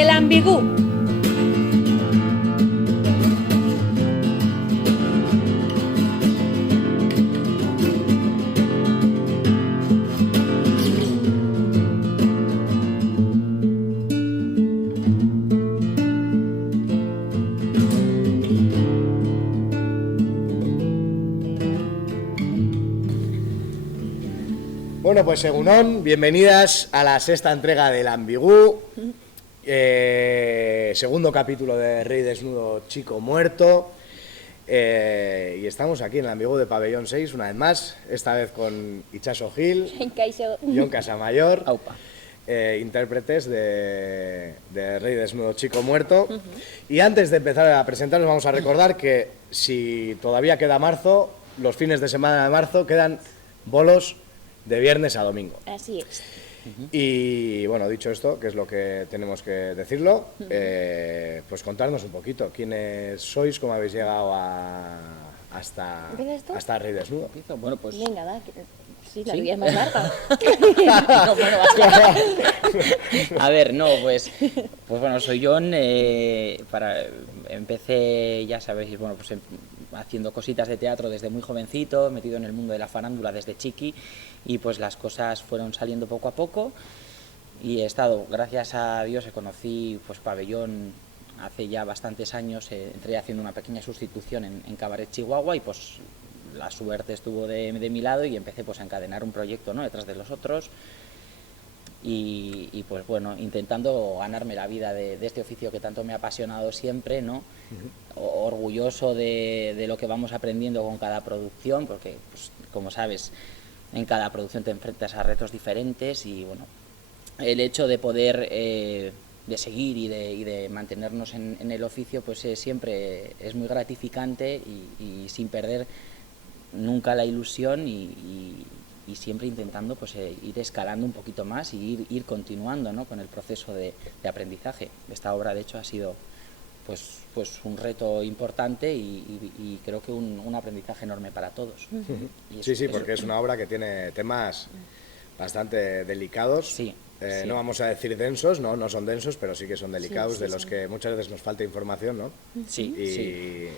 El Ambigú. Bueno, pues Egunon, bienvenidas a la sexta entrega del Ambigú, segundo capítulo de Rey Desnudo, Chico Muerto, y estamos aquí en el Ambigú de Pabellón 6, una vez más, esta vez con Itxaso Gil, Jon Casamayor, intérpretes de Rey Desnudo, Chico Muerto. Y antes de empezar a presentarnos vamos a recordar que si todavía queda marzo, los fines de semana de marzo quedan bolos de viernes a domingo. Así es. Y bueno, dicho esto, que es lo que tenemos que decirlo, pues contarnos un poquito quiénes sois, cómo habéis llegado hasta Rey Desnudo. Bueno, pues... Venga, da, que... sí, la vida es más larga. No, bueno, a ver, no, pues bueno, soy Jon, empecé, ya sabéis, bueno, pues haciendo cositas de teatro desde muy jovencito, metido en el mundo de la farándula desde chiqui, y pues las cosas fueron saliendo poco a poco, y he estado, gracias a Dios, conocí pues Pabellón hace ya bastantes años, entré haciendo una pequeña sustitución en Cabaret Chihuahua, y pues la suerte estuvo de mi lado y empecé pues a encadenar un proyecto, ¿no?, detrás de los otros, y pues bueno, intentando ganarme la vida de este oficio que tanto me ha apasionado siempre, ¿no? Orgulloso de lo que vamos aprendiendo con cada producción, porque pues, como sabes, en cada producción te enfrentas a retos diferentes, y bueno, el hecho de poder de seguir y de mantenernos en el oficio pues siempre es muy gratificante, y sin perder nunca la ilusión, y siempre intentando pues ir escalando un poquito más y ir continuando, ¿no?, con el proceso de aprendizaje. Esta obra de hecho ha sido pues un reto importante, y creo que un aprendizaje enorme para todos. Sí, porque es una obra que tiene temas bastante delicados. Sí. No vamos a decir densos, no son densos, pero sí que son delicados, de los que muchas veces nos falta información, ¿no? Sí,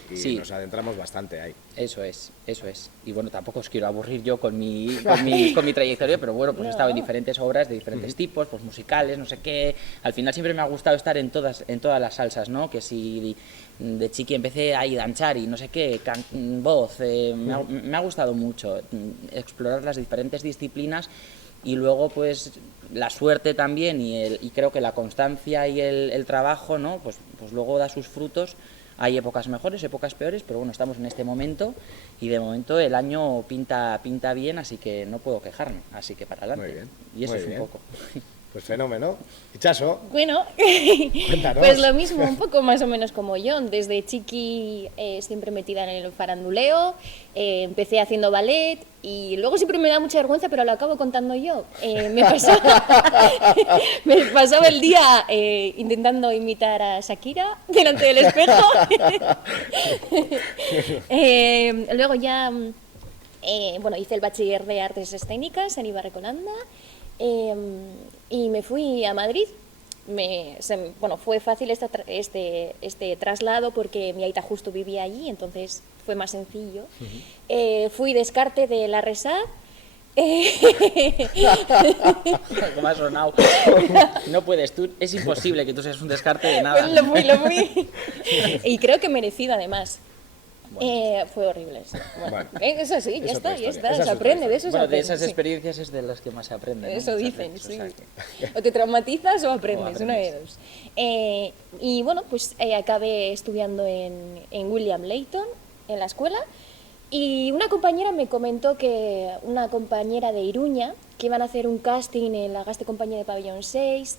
y nos adentramos bastante ahí. Eso es. Y bueno, tampoco os quiero aburrir yo con mi trayectoria, pero bueno, pues he estado en diferentes obras de diferentes tipos, pues musicales, no sé qué. Al final siempre me ha gustado estar en todas las salsas, ¿no? Que si de chiqui empecé a danzar y no sé qué, voz, me ha gustado mucho explorar las diferentes disciplinas. Y luego pues la suerte también y creo que la constancia y el trabajo, ¿no?, pues luego da sus frutos. Hay épocas mejores, épocas peores, pero bueno, estamos en este momento, y de momento el año pinta bien, así que no puedo quejarme, así que para adelante. Muy bien, y eso muy es bien. Un poco. Pues fenómeno. Itxaso. Bueno, cuéntanos. Pues lo mismo, un poco más o menos como Jon. Desde chiqui siempre metida en el faranduleo, empecé haciendo ballet, y luego siempre me da mucha vergüenza, pero lo acabo contando yo. Me pasaba el día intentando imitar a Shakira delante del espejo. Luego ya bueno, hice el bachiller de Artes Escénicas en Ibarrecolanda. Y me fui a Madrid. Bueno, fue fácil este traslado porque mi aita justo vivía allí, entonces fue más sencillo. Fui Descarte de la Resá. ¿Cómo ha sonado? No puedes, es imposible que tú seas un Descarte de nada. Lo fui. Y creo que merecido además. Bueno. Fue horrible. Bueno, eso sí, ya está. Se aprende de eso. Bueno, de esas experiencias es de las que más se aprende, ¿no? Eso dicen, sí. O te traumatizas o aprendes, una de dos. Y bueno, pues acabé estudiando en William Layton, en la escuela, y una compañera me comentó que una compañera de Iruña, que iban a hacer un casting en la Gaste Compañía de Pabellón 6,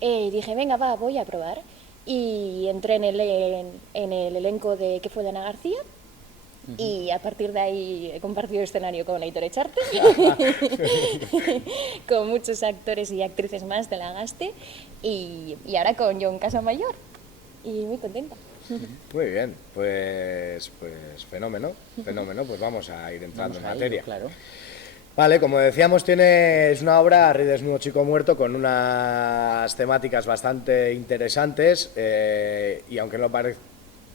dije, venga, voy a probar. Y entré en el elenco de ¿Qué fue de Ana García? Y a partir de ahí he compartido escenario con Aitor Echarte, con muchos actores y actrices más de la Gaste, y ahora con Jon Casamayor, y muy contenta. Muy bien, pues fenómeno, pues vamos a ir entrando en materia. Claro. Vale, como decíamos, es una obra, Rey desnudo, chico muerto, con unas temáticas bastante interesantes y aunque no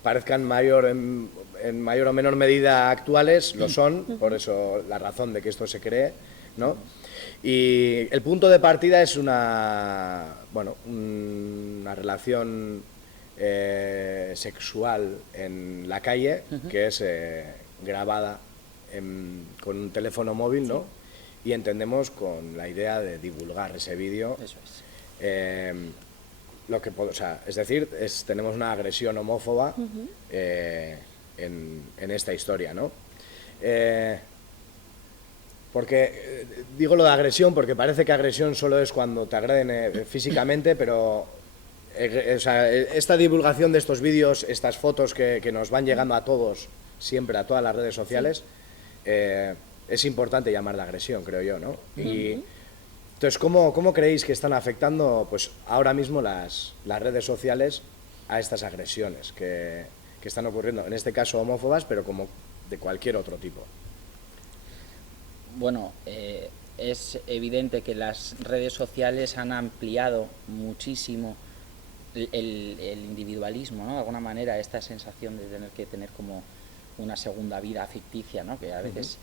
parezcan en mayor o menor medida actuales, lo son, por eso la razón de que esto se cree, ¿no? Y el punto de partida es una relación sexual en la calle, que es grabada con un teléfono móvil, ¿no? Y entendemos con la idea de divulgar ese vídeo. Eso es. Es decir, tenemos una agresión homófoba en esta historia, ¿no? Digo lo de agresión porque parece que agresión solo es cuando te agreden físicamente, pero esta divulgación de estos vídeos, estas fotos que nos van llegando a todos, siempre a todas las redes sociales, es importante llamar de agresión, creo yo, ¿no? Y entonces, ¿cómo creéis que están afectando pues ahora mismo las redes sociales a estas agresiones que están ocurriendo? En este caso homófobas, pero como de cualquier otro tipo. Bueno, es evidente que las redes sociales han ampliado muchísimo el individualismo, ¿no? De alguna manera, esta sensación de tener que tener como una segunda vida ficticia, ¿no? Que a veces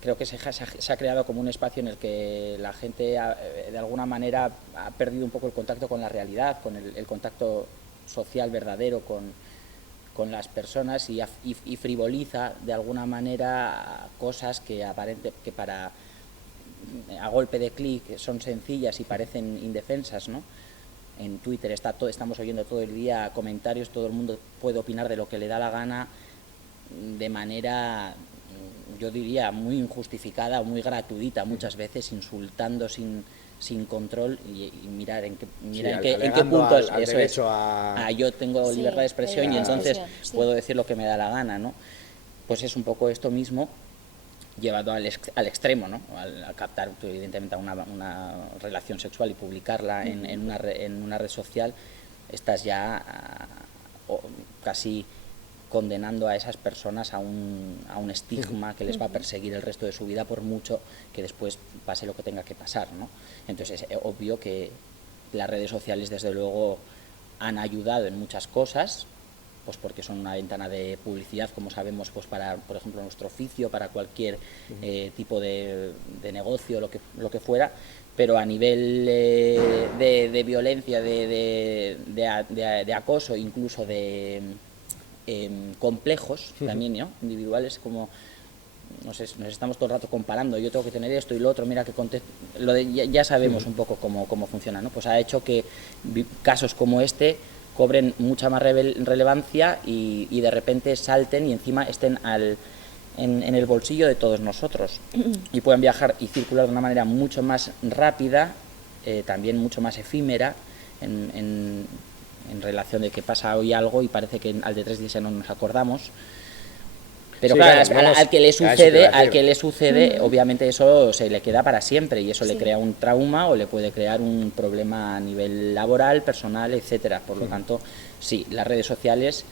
creo que se ha creado como un espacio en el que la gente de alguna manera ha perdido un poco el contacto con la realidad, con el contacto social verdadero con las personas y frivoliza de alguna manera cosas que para a golpe de clic son sencillas y parecen indefensas, ¿no? En Twitter estamos oyendo todo el día comentarios, todo el mundo puede opinar de lo que le da la gana de manera, yo diría, muy injustificada, muy gratuita, muchas veces insultando sin control y mirar en qué punto eso es. Yo tengo libertad de expresión y entonces puedo decir lo que me da la gana, ¿no? Pues es un poco esto mismo llevado al extremo, ¿no? Al captar evidentemente una relación sexual y publicarla en una red social, estás ya casi condenando a esas personas a un estigma que les va a perseguir el resto de su vida, por mucho que después pase lo que tenga que pasar, ¿no? Entonces es obvio que las redes sociales desde luego han ayudado en muchas cosas, pues porque son una ventana de publicidad, como sabemos, pues para, por ejemplo, nuestro oficio, para cualquier tipo de negocio, lo que fuera, pero a nivel de violencia, de acoso, incluso de complejos también, ¿no? Individuales, como nos estamos todo el rato comparando, yo tengo que tener esto y lo otro, mira que ya sabemos un poco cómo funciona, ¿no? Pues ha hecho que casos como este cobren mucha más relevancia y de repente salten y encima estén en el bolsillo de todos nosotros y puedan viajar y circular de una manera mucho más rápida, también mucho más efímera en relación de que pasa hoy algo y parece que al de 3 días ya no nos acordamos. Pero sí, claro, al que le sucede, obviamente eso se le queda para siempre y eso le crea un trauma o le puede crear un problema a nivel laboral, personal, etcétera. Por lo tanto, sí, las redes sociales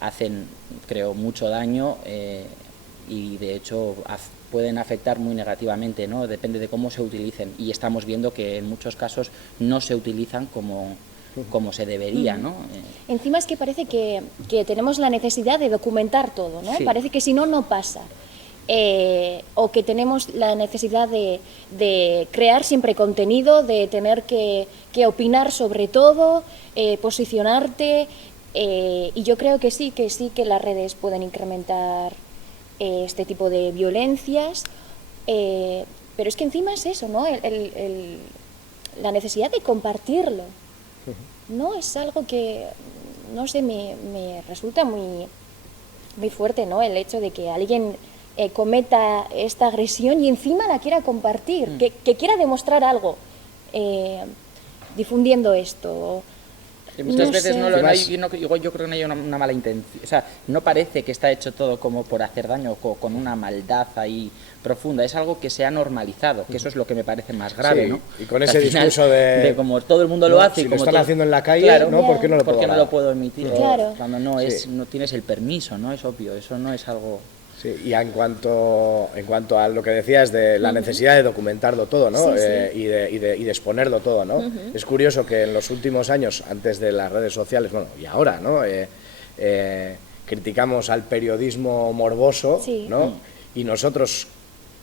hacen, creo, mucho daño y de hecho pueden afectar muy negativamente, ¿no? Depende de cómo se utilicen y estamos viendo que en muchos casos no se utilizan como se debería, ¿no? Encima es que parece que tenemos la necesidad de documentar todo, ¿no? Sí. Parece que si no, no pasa. O que tenemos la necesidad de crear siempre contenido, de tener que opinar sobre todo, posicionarte, y yo creo que sí que las redes pueden incrementar este tipo de violencias, pero es que encima es eso, ¿no? La necesidad de compartirlo. No, es algo que, no sé, me resulta muy fuerte, ¿no? El hecho de que alguien cometa esta agresión y encima la quiera compartir, que quiera demostrar algo difundiendo esto. Muchas veces yo creo que no hay una mala intención, o sea, no parece que está hecho todo como por hacer daño o con una maldad ahí profunda, es algo que se ha normalizado, que eso es lo que me parece más grave, ¿no? Y con ese discurso de como todo el mundo lo hace, si y como lo están haciendo en la calle, claro, ¿no? ¿Por qué no lo puedo emitir? Claro. Cuando no tienes el permiso, ¿no? Es obvio, eso no es algo. Sí, y en cuanto a lo que decías de la necesidad de documentarlo todo, ¿no? Sí, sí. Y de exponerlo todo, ¿no? Es curioso que en los últimos años, antes de las redes sociales, bueno, y ahora, ¿no? Criticamos al periodismo morboso, Sí. ¿no? Y nosotros,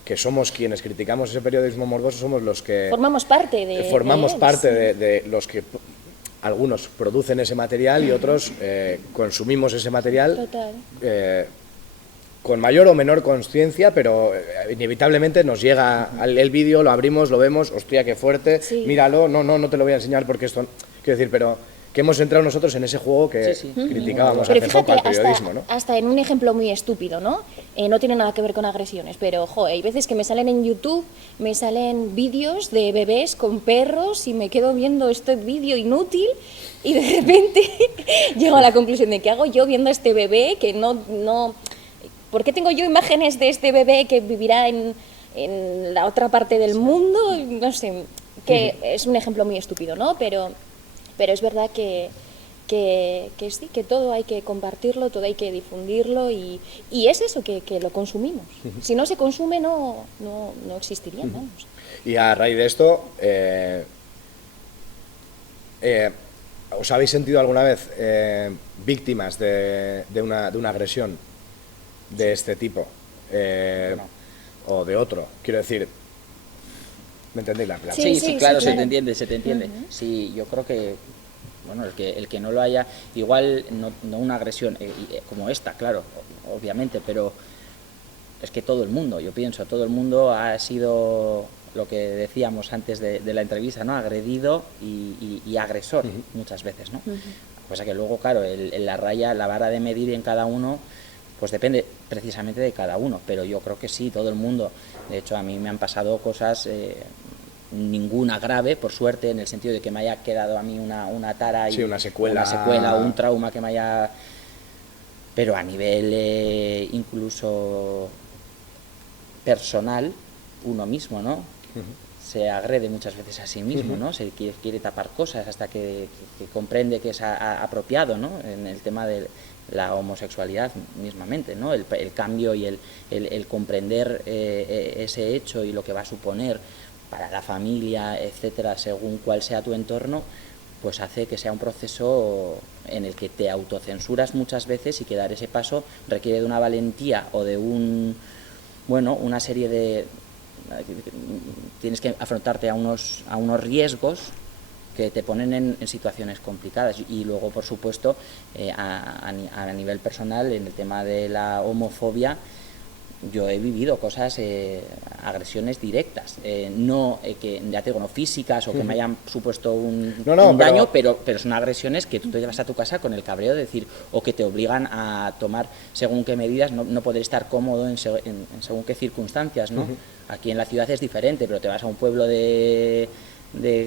que somos quienes criticamos ese periodismo morboso, somos los que... Formamos parte de los que algunos producen ese material y otros consumimos ese material. Total. Con mayor o menor consciencia, pero inevitablemente nos llega el vídeo, lo abrimos, lo vemos, hostia, qué fuerte, Sí. míralo, no te lo voy a enseñar porque esto... Quiero decir, pero que hemos entrado nosotros en ese juego que criticábamos Pero hace poco al fíjate, periodismo, ¿no? hasta en un ejemplo muy estúpido, ¿no? No tiene nada que ver con agresiones, pero hay veces que me salen en YouTube, me salen vídeos de bebés con perros y me quedo viendo este vídeo inútil y de repente llego a la conclusión de ¿qué hago yo viendo a este bebé que no... ¿Por qué tengo yo imágenes de este bebé que vivirá en la otra parte del mundo? No sé, que es un ejemplo muy estúpido, ¿no? Pero es verdad que sí, que todo hay que compartirlo, todo hay que difundirlo y es eso, que lo consumimos. Si no se consume no existiría, vamos. Y a raíz de esto, ¿os habéis sentido alguna vez víctimas de una agresión de este tipo? O de otro, quiero decir... ¿Me entendéis la Sí, claro, sí, se claro. te entiende. Sí, yo creo que, bueno, el que no lo haya, igual no una agresión como esta, claro, obviamente, pero es que todo el mundo, yo pienso, todo el mundo ha sido lo que decíamos antes de la entrevista, ¿no? Agredido y agresor muchas veces, ¿no? Cosa que luego, claro, la raya, la vara de medir en cada uno, pues depende precisamente de cada uno, pero yo creo que sí, todo el mundo. De hecho, a mí me han pasado cosas, ninguna grave, por suerte, en el sentido de que me haya quedado a mí una tara y una secuela o un trauma que me haya... Pero a nivel incluso personal, uno mismo, ¿no? Se agrede muchas veces a sí mismo, ¿no? Se quiere tapar cosas hasta que comprende que es apropiado, ¿no? En el tema de la homosexualidad mismamente, ¿no? El cambio y el comprender ese hecho y lo que va a suponer para la familia, etcétera, según cuál sea tu entorno, pues hace que sea un proceso en el que te autocensuras muchas veces y que dar ese paso requiere de una valentía o de una serie de... Tienes que afrontarte a unos riesgos que te ponen en situaciones complicadas y luego, por supuesto, a nivel personal, en el tema de la homofobia, yo he vivido cosas, agresiones directas, no que ya te digo, no físicas o que me hayan supuesto un daño, pero son agresiones que tú te llevas a tu casa con el cabreo de decir, o que te obligan a tomar según qué medidas, no poder estar cómodo en según qué circunstancias, ¿no? Aquí en la ciudad es diferente, pero te vas a un pueblo de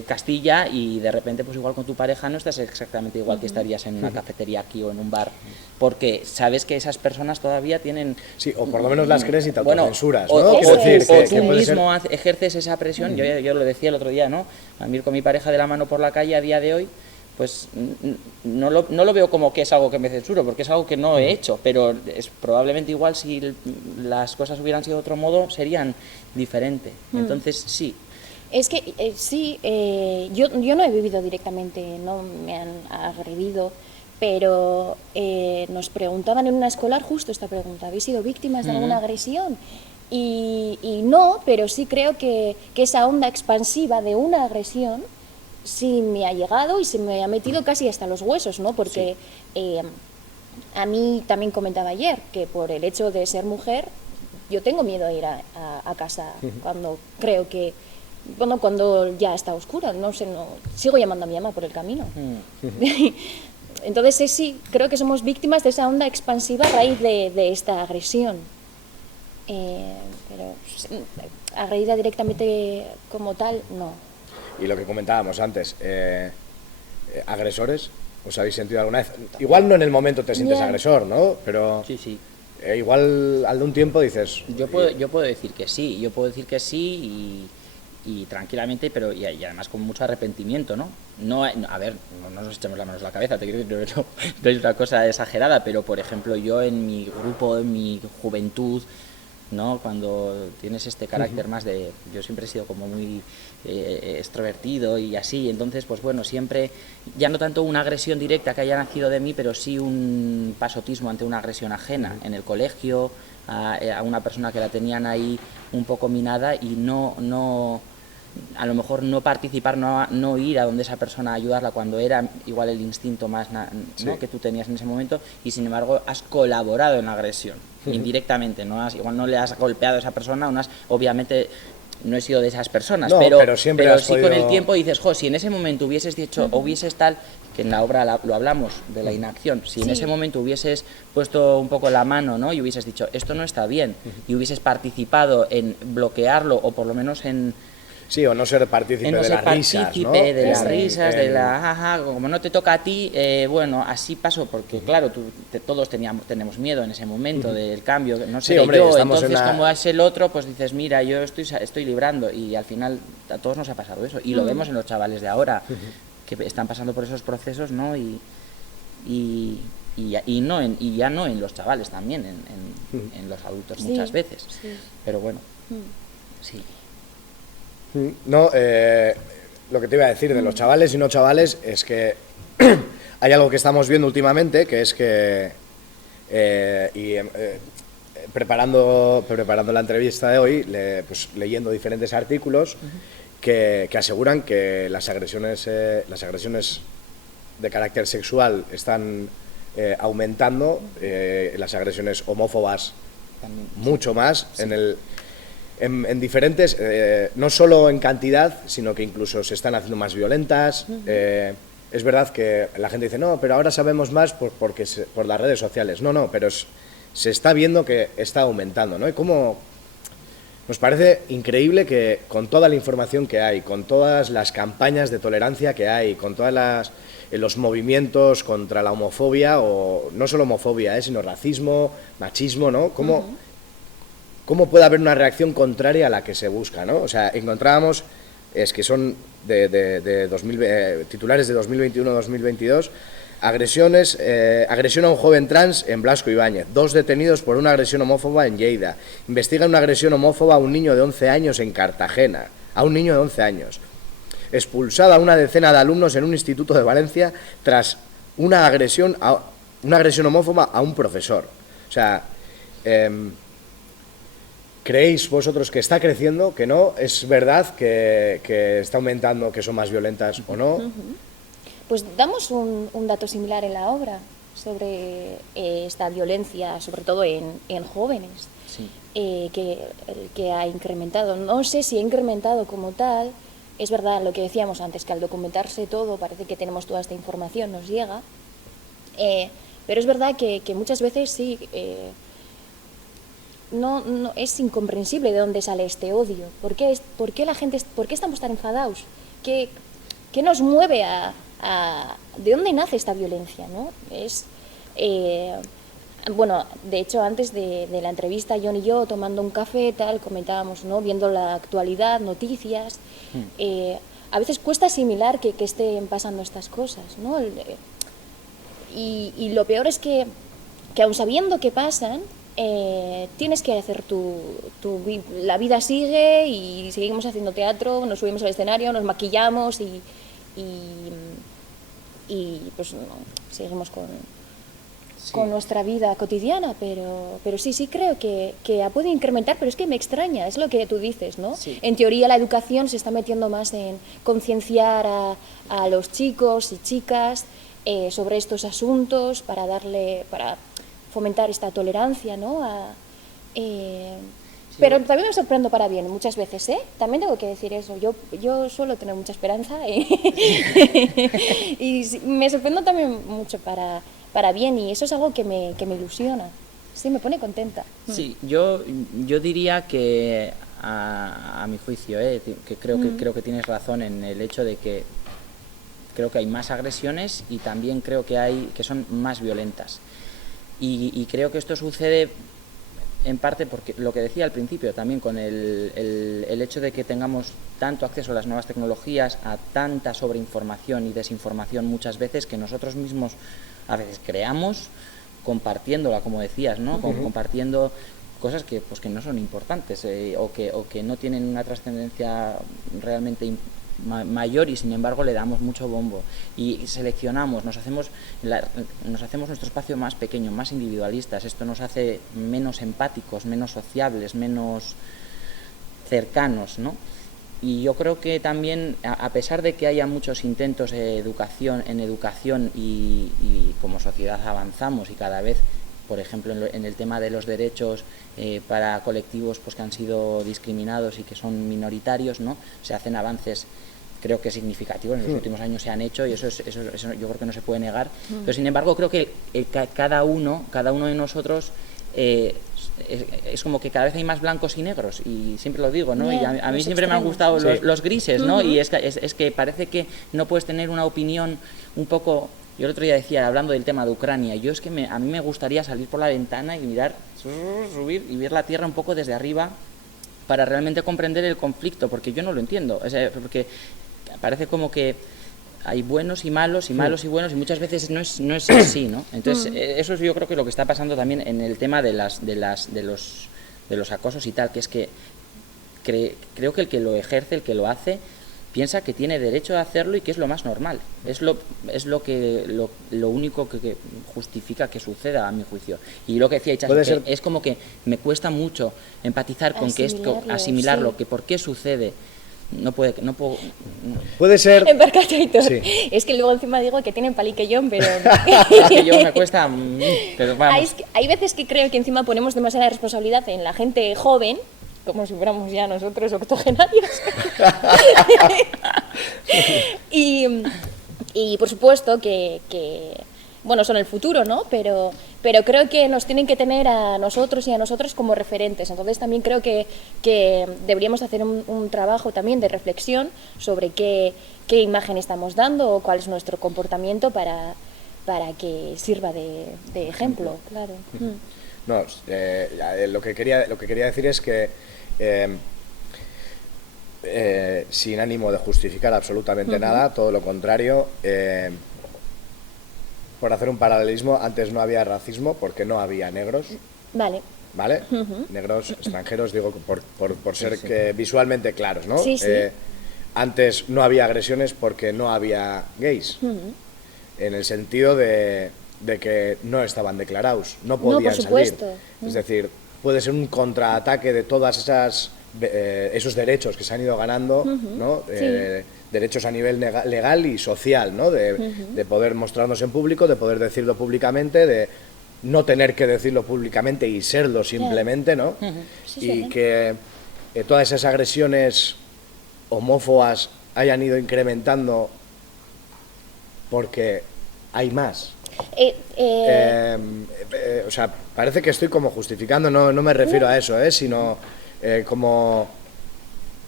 Castilla y de repente pues igual con tu pareja no estás exactamente igual que estarías en una cafetería aquí o en un bar, porque sabes que esas personas todavía tienen... Sí, o por lo menos las crees y te autocensuras, ¿no? O tú mismo ser... ejerces esa presión. Yo lo decía el otro día, ¿no? A mí ir con mi pareja de la mano por la calle a día de hoy, pues no lo veo como que es algo que me censuro, porque es algo que no he hecho, pero probablemente igual si las cosas hubieran sido de otro modo serían diferentes. Entonces sí. Es que sí, yo no he vivido directamente, no me han agredido, pero nos preguntaban en una escolar justo esta pregunta: ¿habéis sido víctimas de alguna agresión? Y no, pero sí creo que esa onda expansiva de una agresión sí me ha llegado y se me ha metido casi hasta los huesos, ¿no? Porque a mí también comentaba ayer que por el hecho de ser mujer yo tengo miedo a ir a casa cuando creo que... Bueno, cuando ya está oscura, no sé, sigo llamando a mi mamá por el camino. Entonces sí, creo que somos víctimas de esa onda expansiva a raíz de esta agresión. Pero agredida directamente como tal, no. Y lo que comentábamos antes, agresores, ¿os habéis sentido alguna vez? Igual no en el momento te sientes agresor, ¿no? Pero sí. Igual al de un tiempo dices... Yo puedo decir que sí, y y tranquilamente, pero y además con mucho arrepentimiento, ¿no? A ver, no nos echemos las manos a la cabeza, te quiero decir, no es una cosa exagerada, pero por ejemplo yo en mi grupo, en mi juventud, ¿no? Cuando tienes este carácter más de... Yo siempre he sido como muy extrovertido y así, entonces pues bueno, siempre, ya no tanto una agresión directa que haya nacido de mí, pero sí un pasotismo ante una agresión ajena, en el colegio, a una persona que la tenían ahí un poco minada y a lo mejor no participar, no ir a donde esa persona a ayudarla cuando era igual el instinto más ¿no? Sí. que tú tenías en ese momento, y sin embargo has colaborado en la agresión indirectamente, igual no le has golpeado a esa persona, obviamente no he sido de esas personas, no, pero sí podido... con el tiempo dices, jo, si en ese momento hubieses dicho, hubieses tal, que en la obra lo hablamos de la inacción, si en ese momento hubieses puesto un poco la mano, ¿no? Y hubieses dicho, esto no está bien, y hubieses participado en bloquearlo, o por lo menos en... Sí, o no ser partícipe de las risas, ¿no? De las risas, de la como no te toca a ti, bueno, así pasó, porque claro, todos tenemos miedo en ese momento del cambio, no sé, hombre, yo, entonces como es el otro, pues dices, mira, yo estoy librando, y al final a todos nos ha pasado eso, y lo vemos en los chavales de ahora, que están pasando por esos procesos, ¿no? Y ya no en los chavales también, en los adultos muchas veces, pero bueno, sí. No, lo que te iba a decir de los chavales y no chavales es que hay algo que estamos viendo últimamente, que es que preparando la entrevista de hoy, pues, leyendo diferentes artículos que aseguran que las agresiones de carácter sexual están aumentando, las agresiones homófobas también, mucho más, en diferentes, no solo en cantidad, sino que incluso se están haciendo más violentas. Es verdad que la gente dice, no, pero ahora sabemos más por las redes sociales. No, pero se está viendo que está aumentando, ¿no? Y cómo nos parece increíble que con toda la información que hay, con todas las campañas de tolerancia que hay, con todas los movimientos contra la homofobia, o no solo homofobia, sino racismo, machismo, ¿no? ¿Cómo puede haber una reacción contraria a la que se busca, ¿no? O sea, encontrábamos, es que son titulares de 2021-2022, agresión a un joven trans en Blasco Ibáñez, 2 detenidos por una agresión homófoba en Lleida, investigan una agresión homófoba a un niño de 11 años en Cartagena, expulsada una decena de alumnos en un instituto de Valencia tras una agresión homófoba a un profesor. O sea, ¿creéis vosotros que está creciendo, que no? ¿Es verdad que está aumentando, que son más violentas o no? Pues damos un dato similar en la obra sobre esta violencia, sobre todo en jóvenes, que ha incrementado. No sé si ha incrementado como tal, es verdad lo que decíamos antes, que al documentarse todo parece que tenemos toda esta información, nos llega, pero es verdad que muchas veces sí... No es incomprensible de dónde sale este odio. ¿Por qué estamos tan enfadados? ¿Qué nos mueve de dónde nace esta violencia, ¿no? Bueno, de hecho, antes de la entrevista, Jon y yo, tomando un café, comentábamos, ¿no? Viendo la actualidad, noticias. A veces cuesta asimilar que estén pasando estas cosas, ¿no? Y lo peor es que aun sabiendo que pasan, tienes que hacer la vida sigue y seguimos haciendo teatro, nos subimos al escenario, nos maquillamos y pues no, seguimos con nuestra vida cotidiana, pero sí creo que puede incrementar, pero es que me extraña, es lo que tú dices, ¿no? Sí. En teoría la educación se está metiendo más en concienciar a los chicos y chicas sobre estos asuntos para fomentar esta tolerancia, ¿no? Pero también me sorprendo para bien muchas veces, ¿eh? También tengo que decir eso. Yo suelo tener mucha esperanza y me sorprendo también mucho para bien, y eso es algo que me ilusiona. Sí, me pone contenta. Sí, yo diría que a mi juicio, que creo que tienes razón en el hecho de que creo que hay más agresiones y también creo que son más violentas. Y creo que esto sucede en parte porque lo que decía al principio también con el hecho de que tengamos tanto acceso a las nuevas tecnologías, a tanta sobreinformación y desinformación muchas veces que nosotros mismos a veces creamos compartiéndola, como decías, ¿no? Compartiendo cosas que pues que no son importantes o que no tienen una trascendencia realmente mayor y sin embargo le damos mucho bombo y seleccionamos, nos hacemos nuestro espacio más pequeño, más individualistas. Esto nos hace menos empáticos, menos sociables, menos cercanos, ¿no? Y yo creo que también, a pesar de que haya muchos intentos en educación y como sociedad avanzamos y cada vez, por ejemplo, en el tema de los derechos para colectivos pues, que han sido discriminados y que son minoritarios, ¿no? Se hacen avances, creo que significativos, en los últimos años se han hecho y eso yo creo que no se puede negar. Pero sin embargo creo que cada uno de nosotros es como que cada vez hay más blancos y negros y siempre lo digo, ¿no? Y a mí siempre me han gustado los grises, ¿no? Y es que parece que no puedes tener una opinión un poco. Yo el otro día decía, hablando del tema de Ucrania, a mí me gustaría salir por la ventana y subir y ver la tierra un poco desde arriba para realmente comprender el conflicto, porque yo no lo entiendo, porque parece como que hay buenos y malos y malos y buenos y muchas veces no es así, ¿no? Entonces eso es yo creo que lo que está pasando también en el tema de los acosos y tal, que es que creo que el que lo ejerce, el que lo hace, piensa que tiene derecho a hacerlo y que es lo más normal. Es lo único que justifica que suceda, a mi juicio. Y lo que decía Itxaso, es como que me cuesta mucho empatizar con que esto, asimilarlo, que por qué sucede. No puedo. Puede ser. Sí. Es que luego encima digo que tienen paliquellón, pero. Que yo me cuesta. Pero vamos. Hay veces que creo que encima ponemos demasiada responsabilidad en la gente joven, como si fuéramos ya nosotros octogenarios. y por supuesto que bueno, son el futuro, ¿no? Pero creo que nos tienen que tener a nosotros y a nosotros como referentes. Entonces también creo que deberíamos hacer un trabajo también de reflexión sobre qué imagen estamos dando o cuál es nuestro comportamiento para que sirva de ejemplo, claro. No, lo que quería decir es que sin ánimo de justificar absolutamente nada, todo lo contrario. Por hacer un paralelismo, antes no había racismo porque no había negros. ¿Vale? Negros extranjeros, digo, por ser que visualmente claros, ¿no? Sí. Antes no había agresiones porque no había gays. En el sentido de que no estaban declarados, no podían salir. Es decir, puede ser un contraataque de todas esos derechos que se han ido ganando, ¿no? Derechos a nivel legal y social, ¿no? De poder mostrarnos en público, de poder decirlo públicamente, de no tener que decirlo públicamente y serlo simplemente, ¿no? Y que todas esas agresiones homófobas hayan ido incrementando porque hay más. O sea, parece que estoy como justificando, no me refiero a eso, sino como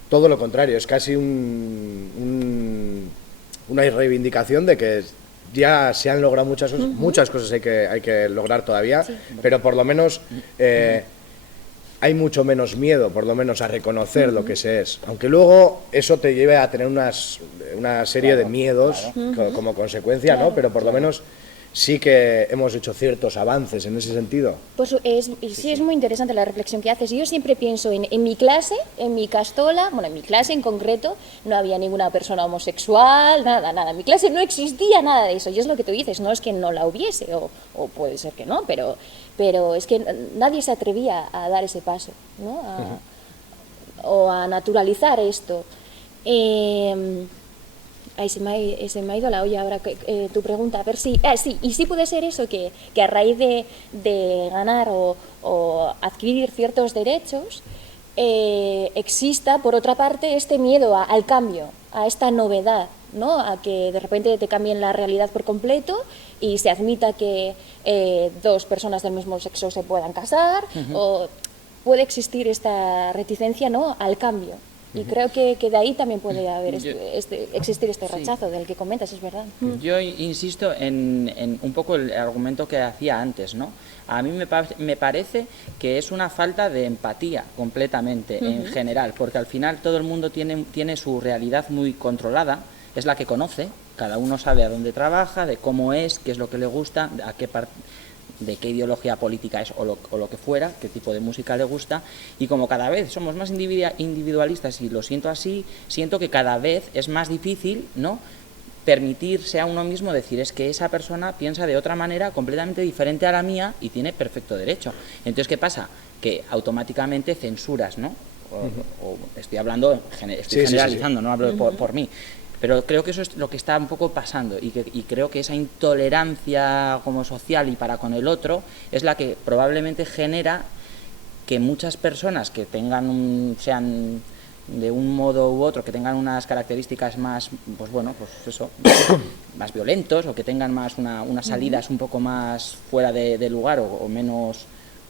todo lo contrario, es casi una reivindicación de que ya se han logrado muchas cosas hay que lograr todavía, pero por lo menos hay mucho menos miedo, por lo menos a reconocer lo que se es, aunque luego eso te lleve a tener una serie de miedos como consecuencia, ¿no? Pero por lo menos sí que hemos hecho ciertos avances en ese sentido. Pues sí, es muy interesante la reflexión que haces. Yo siempre pienso en mi clase, en mi castola, bueno, en mi clase en concreto, no había ninguna persona homosexual, nada. En mi clase no existía nada de eso. Y es lo que tú dices, no es que no la hubiese, o puede ser que no, pero es que nadie se atrevía a dar ese paso, ¿no? O a naturalizar esto. Se me ha ido la olla ahora tu pregunta. A ver si... sí, y sí puede ser eso, que a raíz de ganar o adquirir ciertos derechos exista, por otra parte, este miedo al cambio, a esta novedad, ¿no? A que de repente te cambien la realidad por completo y se admita que dos personas del mismo sexo se puedan casar, o puede existir esta reticencia, ¿no?, al cambio. Y creo que de ahí también puede haber existir este rechazo del que comentas, es verdad. Yo insisto en un poco el argumento que hacía antes, ¿no? A mí me parece que es una falta de empatía completamente en general, porque al final todo el mundo tiene su realidad muy controlada, es la que conoce, cada uno sabe a dónde trabaja, de cómo es, qué es lo que le gusta, de qué ideología política es o lo que fuera, qué tipo de música le gusta, y como cada vez somos más individualistas, y lo siento así, siento que cada vez es más difícil, ¿no?, permitirse a uno mismo decir, es que esa persona piensa de otra manera completamente diferente a la mía y tiene perfecto derecho. Entonces, ¿qué pasa? Que automáticamente censuras, ¿no? O estoy hablando, estoy generalizando, no hablo por mí. Pero creo que eso es lo que está un poco pasando y creo que esa intolerancia como social y para con el otro es la que probablemente genera que muchas personas que sean de un modo u otro, que tengan unas características más, pues bueno, pues eso, más violentos, o que tengan más unas salidas un poco más fuera de lugar o menos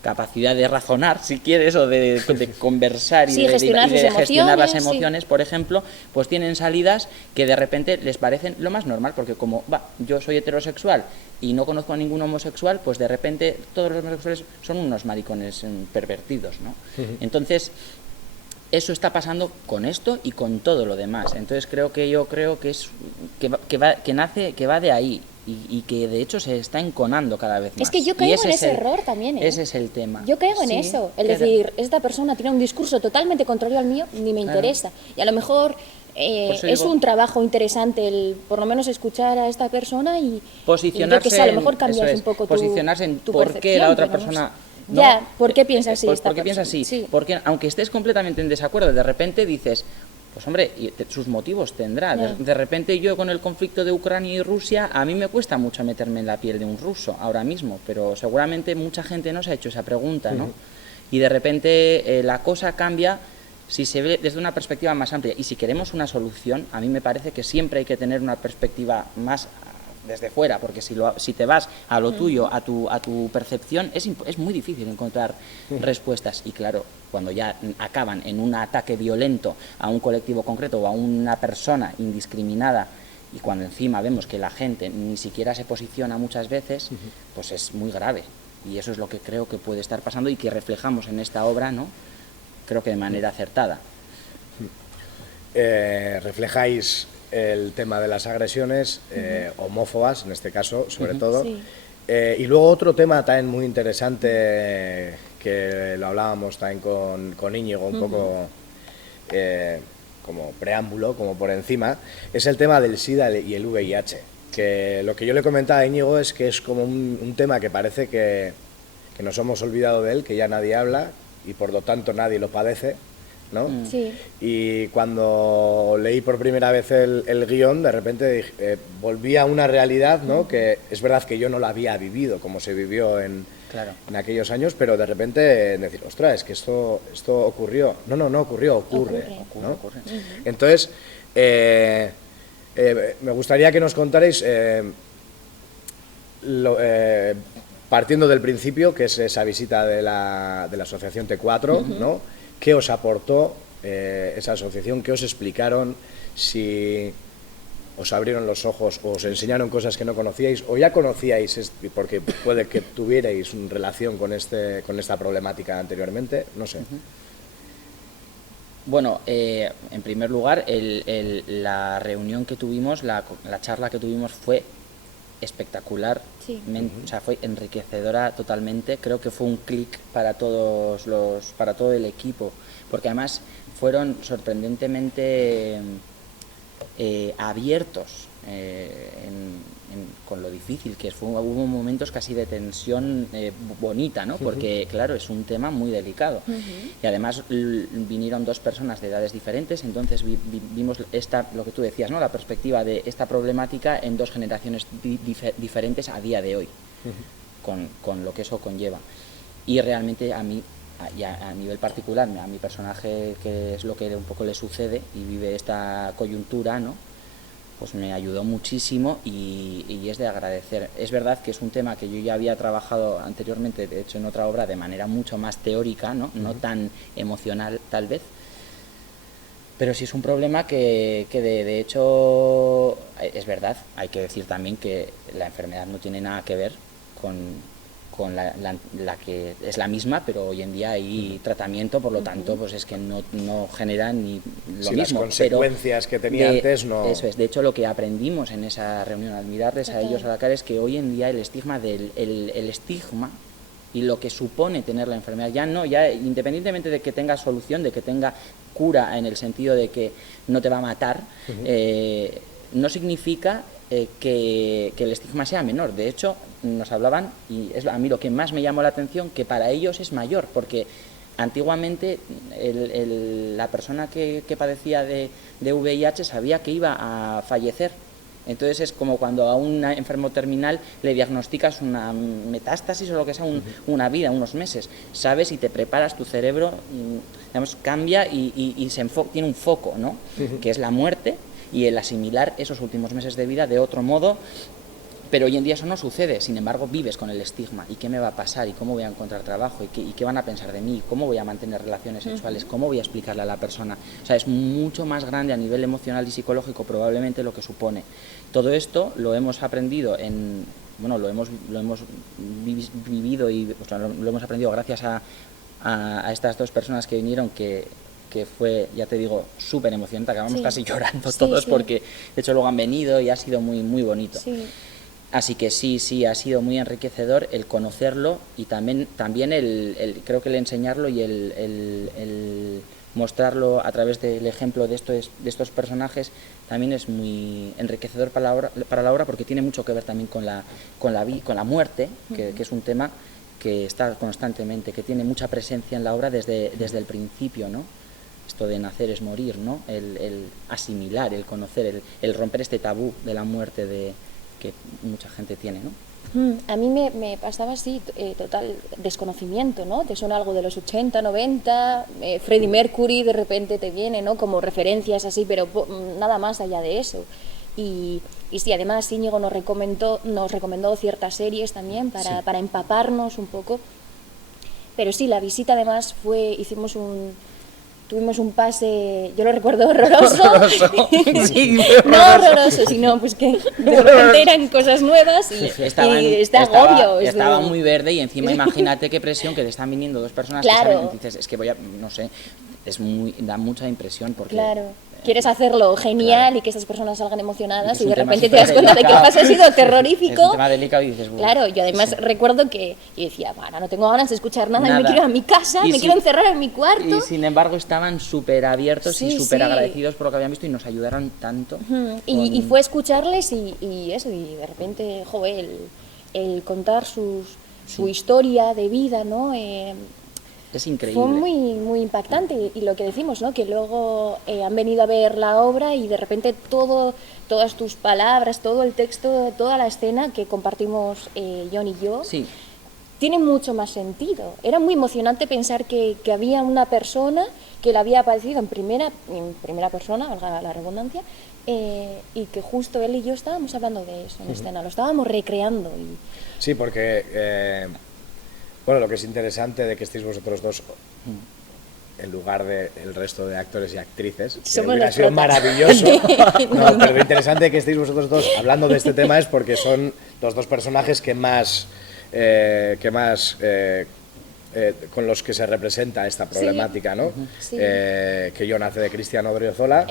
capacidad de razonar, si quieres, o de conversar y de gestionar las emociones, por ejemplo, pues tienen salidas que de repente les parecen lo más normal, porque como yo soy heterosexual y no conozco a ningún homosexual, pues de repente todos los homosexuales son unos maricones pervertidos, ¿no? Entonces, eso está pasando con esto y con todo lo demás. Entonces yo creo que es que va de ahí y que de hecho se está enconando cada vez más. Es que yo caigo en ese error también, ¿eh? Ese es el tema. Yo caigo en eso, el decir, esta persona tiene un discurso totalmente contrario al mío, ni me interesa. Y a lo mejor es un trabajo interesante el por lo menos escuchar a esta persona y posicionarse, y que a lo mejor cambias un poco posicionarse en tu por qué la otra persona... ¿no? Ya, ¿por qué piensas así? ¿Por qué piensas así? Sí. Porque aunque estés completamente en desacuerdo, de repente dices, pues hombre, sus motivos tendrá. De repente yo con el conflicto de Ucrania y Rusia, a mí me cuesta mucho meterme en la piel de un ruso ahora mismo, pero seguramente mucha gente no se ha hecho esa pregunta, ¿no? Y de repente la cosa cambia si se ve desde una perspectiva más amplia. Y si queremos una solución, a mí me parece que siempre hay que tener una perspectiva más desde fuera, porque si te vas a lo tuyo, a tu percepción, es muy difícil encontrar respuestas. Y claro, cuando ya acaban en un ataque violento a un colectivo concreto o a una persona indiscriminada, y cuando encima vemos que la gente ni siquiera se posiciona muchas veces, pues es muy grave. Y eso es lo que creo que puede estar pasando y que reflejamos en esta obra, ¿no? Creo que de manera acertada. Reflejáis el tema de las agresiones homófobas, en este caso, sobre todo. Sí. Y luego otro tema también muy interesante, que lo hablábamos también con Íñigo, un poco como preámbulo, como por encima, es el tema del SIDA y el VIH. Que lo que yo le comentaba a Íñigo es que es como un tema que parece que nos hemos olvidado de él, que ya nadie habla y por lo tanto nadie lo padece, ¿no? Sí. Y cuando leí por primera vez el guión, de repente volví a una realidad, ¿no? Que es verdad que yo no la había vivido como se vivió en aquellos años, pero de repente decir, ostras, es que esto ocurrió. No ocurrió, ocurre. ¿no? Ocurre. Entonces, me gustaría que nos contarais, partiendo del principio, que es esa visita de la asociación T4, ¿no? ¿Qué os aportó esa asociación? ¿Qué os explicaron? Si os abrieron los ojos o os enseñaron cosas que no conocíais o ya conocíais, porque puede que tuvierais una relación con esta problemática anteriormente, no sé. Bueno, en primer lugar, la reunión que tuvimos, la charla que tuvimos fue espectacular, o sea, fue enriquecedora totalmente. Creo que fue un clic para todo el equipo, porque además fueron sorprendentemente abiertos con lo difícil que fue. Hubo momentos casi de tensión bonita, ¿no? Porque claro, es un tema muy delicado. Y además vinieron dos personas de edades diferentes, entonces vimos lo que tú decías, ¿no? La perspectiva de esta problemática en dos generaciones diferentes a día de hoy, con lo que eso conlleva. Y realmente a mí, a nivel particular, a mi personaje, que es lo que un poco le sucede y vive esta coyuntura, ¿no? Pues me ayudó muchísimo y es de agradecer. Es verdad que es un tema que yo ya había trabajado anteriormente, de hecho en otra obra, de manera mucho más teórica, no tan emocional tal vez, Pero sí es un problema que de hecho es verdad. Hay que decir también que la enfermedad no tiene nada que ver con la que es la misma, pero hoy en día hay tratamiento, por lo tanto, pues es que no genera ni lo mismo. Las consecuencias que tenía antes no... Eso es. De hecho, lo que aprendimos en esa reunión al mirarles a ellos a la cara es que hoy en día el estigma el estigma y lo que supone tener la enfermedad, ya independientemente de que tenga solución, de que tenga cura en el sentido de que no te va a matar, no significa que el estigma sea menor. De hecho, nos hablaban, y es a mí lo que más me llamó la atención, que para ellos es mayor, porque antiguamente la persona que padecía de VIH sabía que iba a fallecer. Entonces es como cuando a un enfermo terminal le diagnosticas una metástasis o lo que sea, una vida, unos meses. Sabes y te preparas, tu cerebro digamos, cambia y tiene un foco, ¿no? Que es la muerte y el asimilar esos últimos meses de vida de otro modo. Pero hoy en día eso no sucede, sin embargo vives con el estigma. ¿Y qué me va a pasar? ¿Y cómo voy a encontrar trabajo? ¿Y qué van a pensar de mí? ¿Cómo voy a mantener relaciones sexuales? ¿Cómo voy a explicarle a la persona? O sea, es mucho más grande a nivel emocional y psicológico probablemente lo que supone. Todo esto lo hemos aprendido lo hemos vivido y o sea, lo hemos aprendido gracias a estas dos personas que vinieron que fue, ya te digo, súper emocionante. Acabamos casi llorando todos porque de hecho luego han venido y ha sido muy, muy bonito. Sí. Así que sí, ha sido muy enriquecedor el conocerlo y también creo que el enseñarlo y el mostrarlo a través del ejemplo de estos personajes también es muy enriquecedor para la obra porque tiene mucho que ver también con la muerte, que es un tema que está constantemente, que tiene mucha presencia en la obra desde el principio, ¿no? Esto de nacer es morir, ¿no? El asimilar, el conocer, el romper este tabú de la muerte que mucha gente tiene, ¿no? A mí me pasaba así, total desconocimiento, ¿no? Te suena algo de los 80, 90, Freddie Mercury de repente te viene, ¿no? Como referencias así, pero nada más allá de eso. Y sí, además Íñigo nos recomendó ciertas series también para empaparnos un poco. Pero sí, la visita además tuvimos un pase, yo lo recuerdo horroroso. Sí, no horroroso, sino pues que de repente eran cosas nuevas y agobio. Estaba muy verde y encima imagínate qué presión que te están viniendo dos personas que saben, y dices, es que no sé, da mucha impresión porque... Claro. Quieres hacerlo genial y que esas personas salgan emocionadas y de repente te das cuenta de que el pase ha sido terrorífico. Es un tema delicado y dices... Claro, yo además recuerdo que yo decía, bueno, no tengo ganas de escuchar nada. Me quiero ir a mi casa, me quiero encerrar en mi cuarto. Y sin embargo estaban súper abiertos y súper agradecidos por lo que habían visto y nos ayudaron tanto. Y fue escucharles y eso, y de repente, joder, el contar su historia de vida, ¿no? Es increíble. Fue muy, muy impactante y lo que decimos, ¿no? Que luego han venido a ver la obra y de repente todas tus palabras, todo el texto, toda la escena que compartimos Jon y yo, tiene mucho más sentido. Era muy emocionante pensar que había una persona que la había padecido en primera persona, valga la redundancia, y que justo él y yo estábamos hablando de eso en escena, lo estábamos recreando. Sí, porque... Bueno, lo que es interesante de que estéis vosotros dos en lugar del resto de actores y actrices, que hubiera sido maravilloso. No, pero lo interesante de que estéis vosotros dos hablando de este tema es porque son los dos personajes que más con los que se representa esta problemática, ¿no? Sí. Que Jon hace de Cristian Odriozola,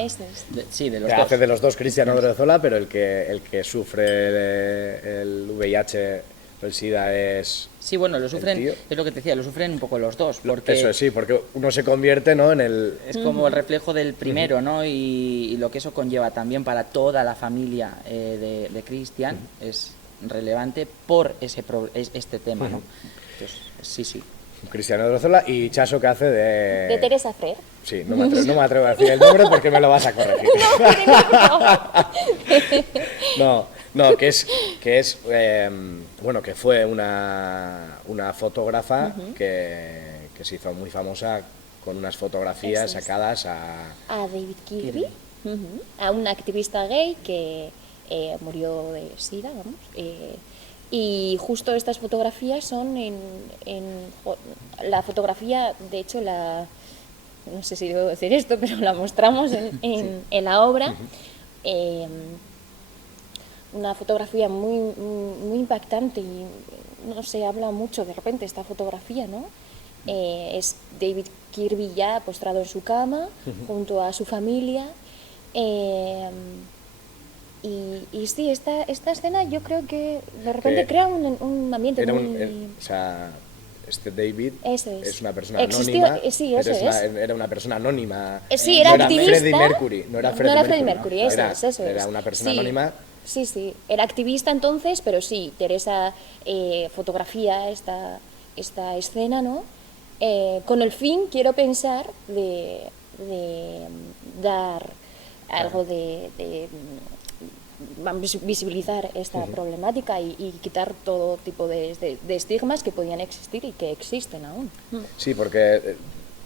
hace de los dos Cristian Odriozola, pero el que sufre el VIH, el SIDA es... Sí, bueno, lo sufren, es lo que te decía, lo sufren un poco los dos. Porque eso es, sí, porque uno se convierte, ¿no? en el... Es como el reflejo del primero, ¿no? Y lo que eso conlleva también para toda la familia de Cristian es relevante por este tema, ¿no? Entonces, sí. Cristian Odriozola y Chaso, que hace de Teresa Frer. Sí, no me atrevo a decir el nombre porque me lo vas a corregir. No, que fue una fotógrafa que se hizo muy famosa con unas fotografías sacadas a David Kirby, a un activista gay que murió de SIDA, vamos. Y justo estas fotografías son la fotografía, de hecho, no sé si debo decir esto, pero la mostramos en la obra. Una fotografía muy impactante y no se habla mucho de repente esta fotografía, ¿no? Es David Kirby ya postrado en su cama, junto a su familia. Y sí, esta escena yo creo que de repente crea un ambiente o sea, este David es una persona Existió, anónima, sí, pero era una persona anónima. Sí, era no activista. Era Freddie Mercury, no era Freddie Mercury, eso es. Era una persona anónima. Sí, era activista entonces, pero sí, Teresa fotografía esta escena, ¿no? Con el fin, quiero pensar, de dar algo de visibilizar esta problemática y quitar todo tipo de estigmas que podían existir y que existen aún. Sí, porque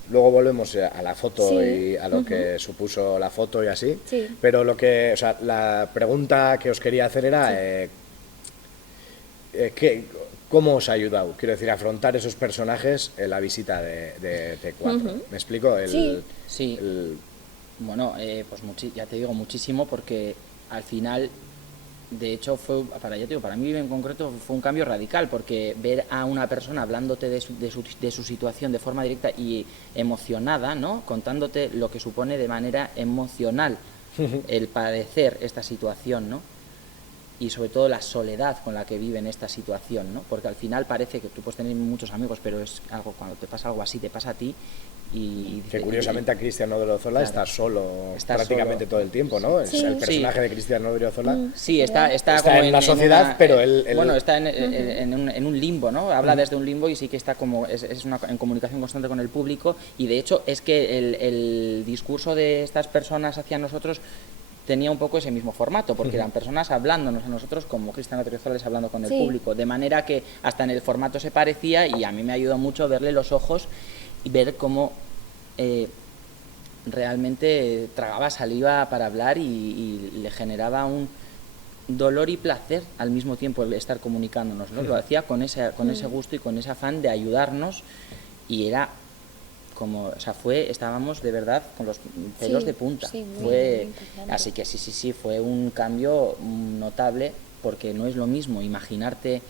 luego volvemos a la foto y a lo que supuso la foto y así, pero la pregunta que os quería hacer era ¿cómo os ha ayudado? Quiero decir, afrontar esos personajes en la visita de T4. ¿Me explico? Sí. Bueno, pues ya te digo muchísimo, porque al final, de hecho, para mí en concreto fue un cambio radical, porque ver a una persona hablándote de su situación de forma directa y emocionada, ¿no? Contándote lo que supone de manera emocional el padecer esta situación, ¿no? Y sobre todo la soledad con la que vive en esta situación, ¿no? Porque al final parece que tú puedes tener muchos amigos, pero es algo, cuando te pasa algo así, te pasa a ti. Que curiosamente a Cristian Odriozola está solo prácticamente todo el tiempo, ¿no? Sí. El personaje de Cristian Odriozola está como en la sociedad, pero él... Bueno, está en un limbo, ¿no? Habla desde un limbo y sí que está como en comunicación constante con el público, y de hecho es que el discurso de estas personas hacia nosotros tenía un poco ese mismo formato, porque eran personas hablándonos a nosotros como Cristian Odriozola hablando con el público, de manera que hasta en el formato se parecía, y a mí me ayudó mucho verle los ojos y ver cómo realmente tragaba saliva para hablar y le generaba un dolor y placer al mismo tiempo el estar comunicándonos, ¿no? Lo hacía con ese gusto y con ese afán de ayudarnos, y era como, o sea, estábamos de verdad con los pelos de punta. Muy así que sí, fue un cambio notable, porque no es lo mismo imaginarte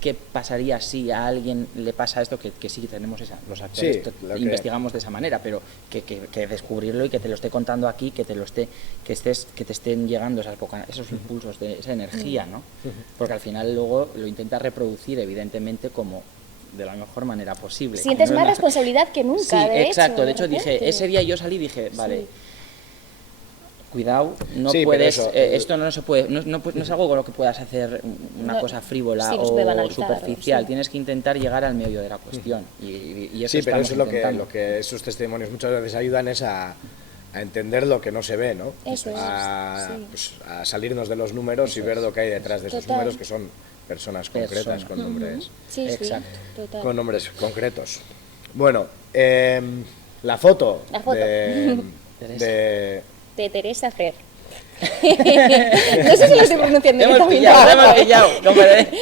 qué pasaría si a alguien le pasa esto, que sí tenemos los actores investigamos de esa manera, pero que descubrirlo y que te lo esté contando aquí, que te estén llegando esos impulsos, esa energía, ¿no? Porque al final luego lo intentas reproducir, evidentemente, como de la mejor manera posible. Sientes más responsabilidad que nunca, sí, exacto. De hecho, ese día yo salí y dije, vale, cuidado, no puedes, esto no se puede, no es algo con lo que puedas hacer una cosa frívola o superficial, tienes que intentar llegar al medio de la cuestión, y eso pero eso es lo que esos testimonios muchas veces ayudan, es a entender lo que no se ve, ¿no? A salirnos de los números y ver lo que hay detrás de esos números, que son personas concretas con nombres, con nombres concretos. Bueno, la foto de Teresa Fer. No sé si lo estoy pronunciando bien. Hemos pillado.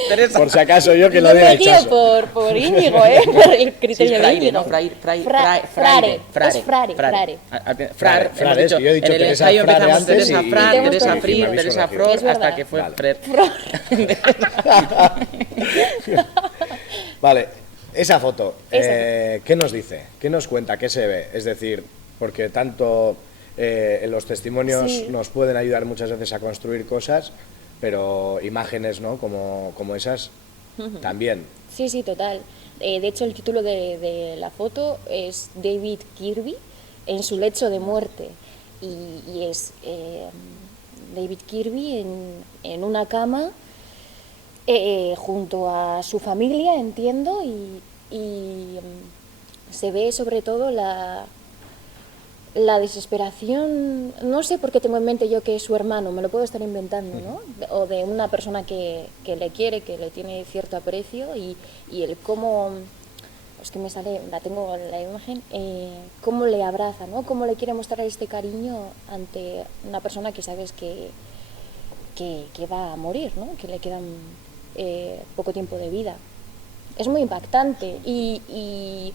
Teresa. Por si acaso yo que lo diga Itxaso. Por Íñigo, por el criterio de Íñigo. Frare. Yo he dicho en el ensayo empezamos Teresa Frar, Teresa Frir, Teresa Fror, hasta que fue Frer. Vale, esa foto, ¿qué nos dice? ¿Qué nos cuenta? ¿Qué se ve? Es decir, porque tanto en los testimonios nos pueden ayudar muchas veces a construir cosas, pero imágenes, ¿no? Como esas también. Sí, total. De hecho, el título de la foto es David Kirby en su lecho de muerte, y es David Kirby en una cama junto a su familia, entiendo, y se ve sobre todo la desesperación. No sé por qué tengo en mente yo que es su hermano, me lo puedo estar inventando, ¿no? O de una persona que le quiere, que le tiene cierto aprecio, y el cómo, es que me sale, tengo la imagen, cómo le abraza, ¿no? Cómo le quiere mostrar este cariño ante una persona que sabes que va a morir, ¿no? Que le queda poco tiempo de vida. Es muy impactante, y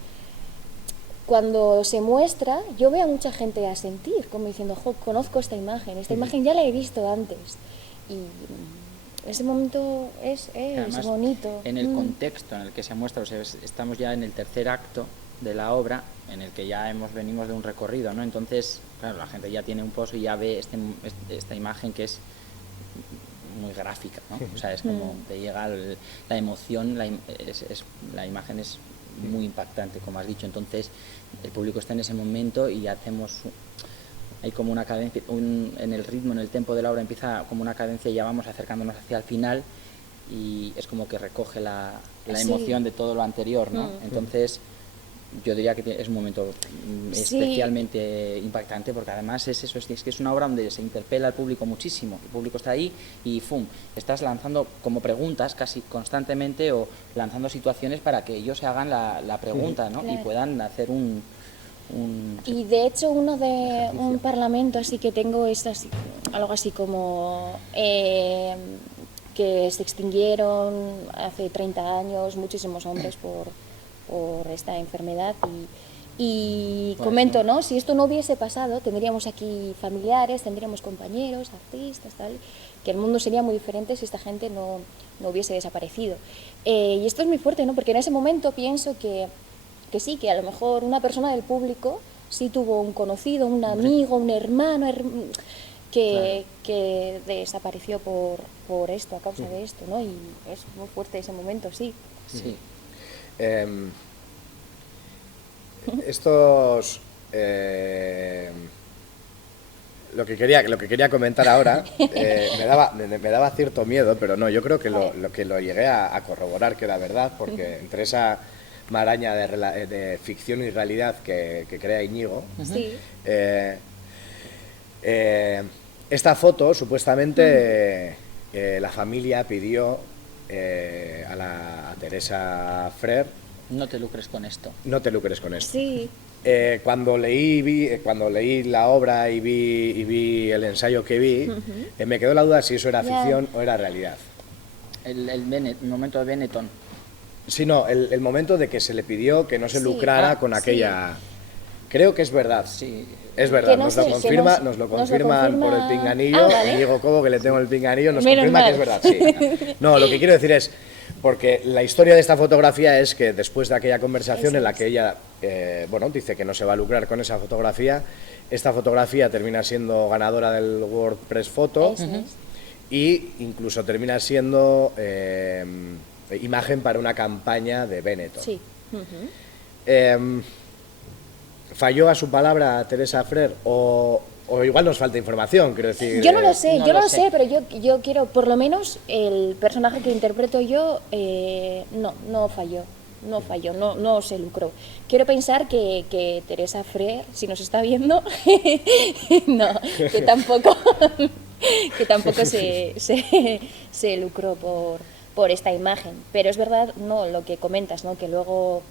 cuando se muestra, yo veo a mucha gente asentir, como diciendo, jo, conozco esta imagen ya la he visto antes. Y ese momento es además, bonito. En el contexto en el que se muestra, o sea, estamos ya en el tercer acto de la obra, en el que ya venimos de un recorrido, ¿no? Entonces, claro, la gente ya tiene un pozo y ya ve esta imagen que es muy gráfica, ¿no? O sea, es como te llega la emoción, la imagen es muy impactante, como has dicho. Entonces, el público está en ese momento y hay como una cadencia, en el ritmo, en el tempo de la obra empieza como una cadencia y ya vamos acercándonos hacia el final y es como que recoge la emoción de todo lo anterior, ¿no? Entonces, yo diría que es un momento especialmente impactante, porque además es que es una obra donde se interpela al público muchísimo. El público está ahí y ¡fum! Estás lanzando como preguntas casi constantemente o lanzando situaciones para que ellos se hagan la pregunta, ¿no? Claro. Y puedan hacer Y de hecho un parlamento así que tengo es algo así como que se extinguieron hace 30 años muchísimos hombres por esta enfermedad y pues comento, ¿no? Si esto no hubiese pasado, tendríamos aquí familiares, tendríamos compañeros, artistas, tal, que el mundo sería muy diferente si esta gente no hubiese desaparecido. Y esto es muy fuerte, ¿no? Porque en ese momento pienso que sí, que a lo mejor una persona del público sí tuvo un conocido, un amigo, un hermano, que desapareció por esto, a causa de esto, ¿no? Y es muy fuerte ese momento, sí. Sí. Estos lo que quería comentar ahora me daba cierto miedo, pero no, yo creo que lo llegué a corroborar que era verdad, porque entre esa maraña de ficción y realidad que crea Íñigo, sí. Esta foto supuestamente la familia pidió a Teresa Frer. No te lucres con esto. No te lucres con esto. Sí. Cuando leí la obra y vi el ensayo que vi, me quedó la duda si eso era ficción o era realidad. El momento de Benetton. Sí, no, el momento de que se le pidió que no se lucrara con aquella... Sí. Creo que es verdad. Sí. Es verdad, nos lo confirman por el pinganillo. Y digo, ¿cómo que le tengo el pinganillo? Nos confirma que es verdad, sí. No, lo que quiero decir es, porque la historia de esta fotografía es que después de aquella conversación en la que ella, dice que no se va a lucrar con esa fotografía, esta fotografía termina siendo ganadora del WordPress Photo y incluso termina siendo imagen para una campaña de Benetton. Sí. ¿Falló a su palabra Teresa Frer o igual nos falta información, quiero decir? Yo no lo sé, yo no lo sé, pero yo quiero, por lo menos el personaje que interpreto yo, no falló, no se lucró. Quiero pensar que Teresa Frer, si nos está viendo, no, que tampoco se lucró por esta imagen. Pero es verdad, no, lo que comentas, ¿no? Que luego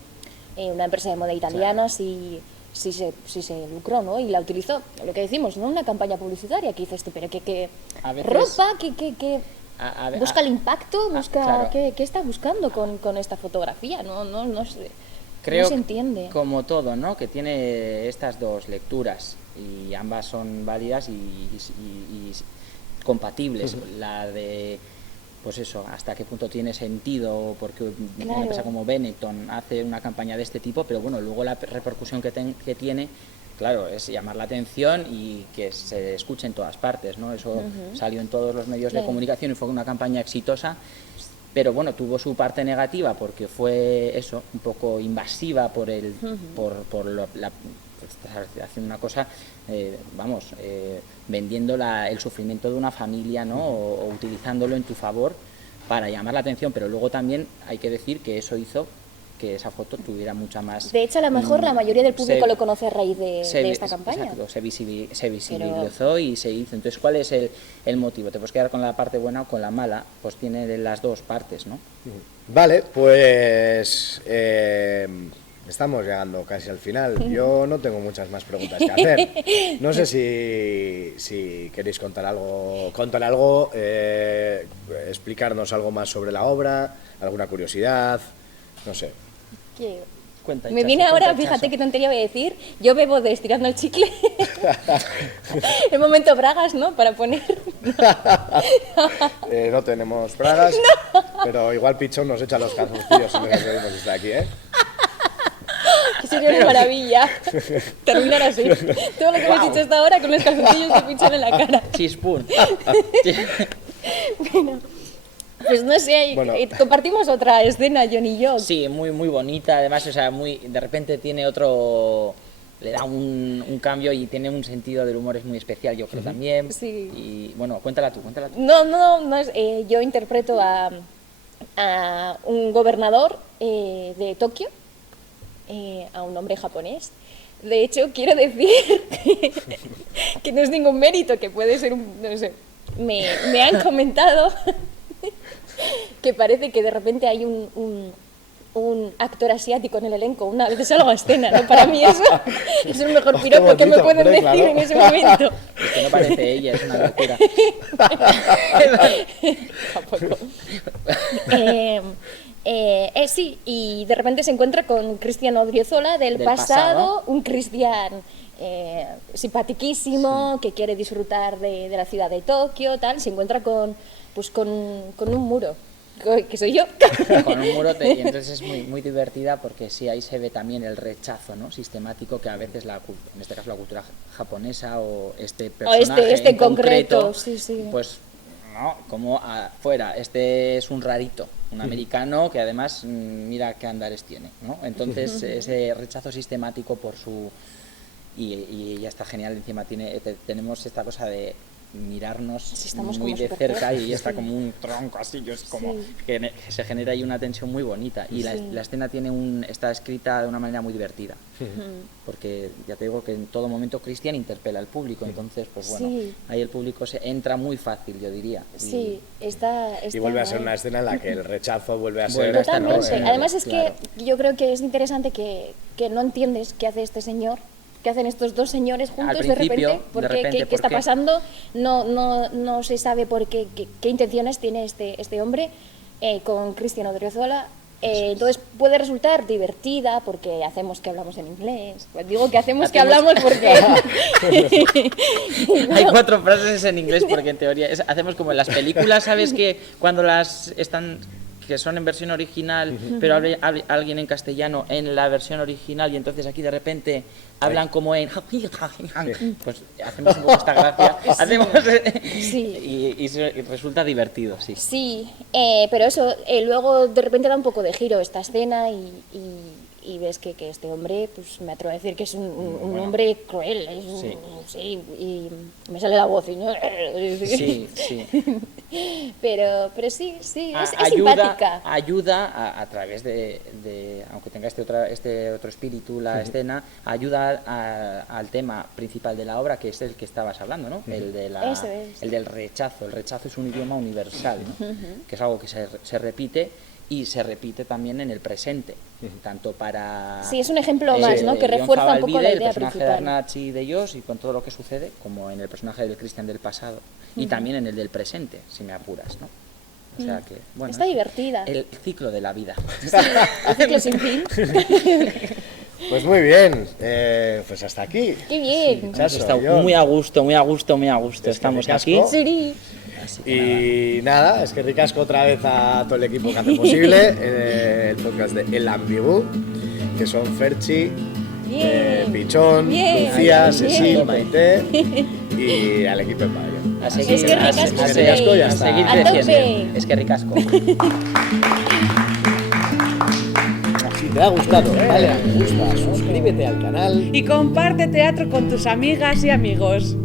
una empresa de moda italiana sí se lucró, ¿no? Y la utilizó, lo que decimos, ¿no? Una campaña publicitaria que dices, pero que ropa, que busca el impacto, busca ¿qué está buscando con esta fotografía? No sé. Creo no se entiende. Como todo, ¿no? Que tiene estas dos lecturas y ambas son válidas y compatibles. La de, pues eso, hasta qué punto tiene sentido, porque una empresa como Benetton hace una campaña de este tipo, pero bueno, luego la repercusión que tiene, claro, es llamar la atención y que se escuche en todas partes, ¿no? Eso salió en todos los medios de comunicación y fue una campaña exitosa, pero bueno, tuvo su parte negativa porque fue eso, un poco invasiva por haciendo una cosa, vendiendo el sufrimiento de una familia, ¿no? O utilizándolo en tu favor para llamar la atención, pero luego también hay que decir que eso hizo que esa foto tuviera mucha más... De hecho, a lo mejor la mayoría del público lo conoce a raíz de esta campaña. Exacto, se visibilizó y se hizo. Entonces, ¿cuál es el motivo? ¿Te puedes quedar con la parte buena o con la mala? Pues tiene de las dos partes, ¿no? Vale, pues... estamos llegando casi al final. Yo no tengo muchas más preguntas que hacer. No sé si queréis contar algo, explicarnos algo más sobre la obra, alguna curiosidad, no sé. Cuenta, me viene ahora, fíjate qué tontería voy a decir, yo bebo de estirando el chicle. El momento bragas, ¿no? Para poner... No tenemos bragas, pero igual Pichón nos echa los calzoncillos si nos despedimos desde aquí, ¿eh? Que sería una maravilla terminar así. Todo lo que hemos dicho hasta ahora con los calzoncillos de Pichón en la cara. Chispún. Bueno, pues no sé, compartimos otra escena, Jon y yo. Sí, muy, muy bonita, además, o sea, de repente tiene otro... Le da un cambio y tiene un sentido del humor es muy especial, yo creo también. Sí. Y bueno, cuéntala tú. No es, yo interpreto a un gobernador de Tokio, a un hombre japonés. De hecho, quiero decir que no es ningún mérito, que puede ser no sé, me han comentado que parece que de repente hay un actor asiático en el elenco, una vez salgo a escena, ¿no? Para mí eso es el mejor piropo que me pueden decir en ese momento. Es que no parece ella, es una locura. Tampoco. Sí, y de repente se encuentra con Cristian Odriozola del pasado, un Cristian simpatiquísimo, que quiere disfrutar de la ciudad de Tokio, tal, se encuentra con un muro, que soy yo. Con un muro, y entonces es muy, muy divertida porque sí, ahí se ve también el rechazo, ¿no? Sistemático que a veces, en este caso la cultura japonesa o este personaje este en concreto, sí. Pues no, como afuera, este es un rarito, un americano que además mira qué andares tiene, ¿no? Entonces ese rechazo sistemático por su... Y ya está genial, encima tenemos esta cosa de mirarnos muy de cerca y está como un tronco así, es como que se genera ahí una tensión muy bonita y la escena está escrita de una manera muy divertida, porque ya te digo que en todo momento Cristian interpela al público, entonces pues bueno, ahí el público se entra muy fácil, yo diría. Y vuelve a ser una escena en la que el rechazo vuelve a ser... Totalmente, además es que yo creo que es interesante que no entiendes qué hace este señor, que hacen estos dos señores juntos de repente, qué está pasando, no se sabe por qué intenciones tiene este hombre con Cristian Odriozola. Entonces puede resultar divertida porque hacemos que hablamos en inglés. Pues digo que hacemos que hablamos porque... Hay 4 frases en inglés porque en teoría hacemos como en las películas, ¿sabes? Que cuando las están... que son en versión original, pero habla alguien en castellano en la versión original y entonces aquí de repente hablan como en... Pues hacemos un poco esta gracia, y resulta divertido, sí. Sí, pero eso, luego de repente da un poco de giro esta escena y ves que este hombre, pues me atrevo a decir que es un hombre cruel, y me sale la voz y no... Sí. Pero sí, es simpática. Ayuda a través de aunque tenga este otro espíritu, la escena, ayuda al tema principal de la obra, que es el que estabas hablando, ¿no? El del rechazo. El rechazo es un idioma universal, ¿no? Que es algo que se repite. Y se repite también en el presente, tanto para... Sí, es un ejemplo más, ¿no? Que refuerza un poco la idea principal. El personaje de Arnatz y de Joss y con todo lo que sucede, como en el personaje del Cristian del pasado, y también en el del presente, si me apuras, ¿no? O sea que, bueno... Está divertida. El ciclo de la vida. Sí, el ciclo sin fin. Pues muy bien, pues hasta aquí. ¡Qué bien! Hemos estado muy a gusto. Estamos aquí. Sí. Y nada, es que ricasco otra vez a todo el equipo que hace posible el podcast de El Ambigu, que son Ferchi, Pichón, Lucía, Cecil, Maite y al equipo de Pabellón. A seguir creciendo. Es que ricasco. Si te ha gustado, dale a me gusta, suscríbete al canal y comparte teatro con tus amigas y amigos.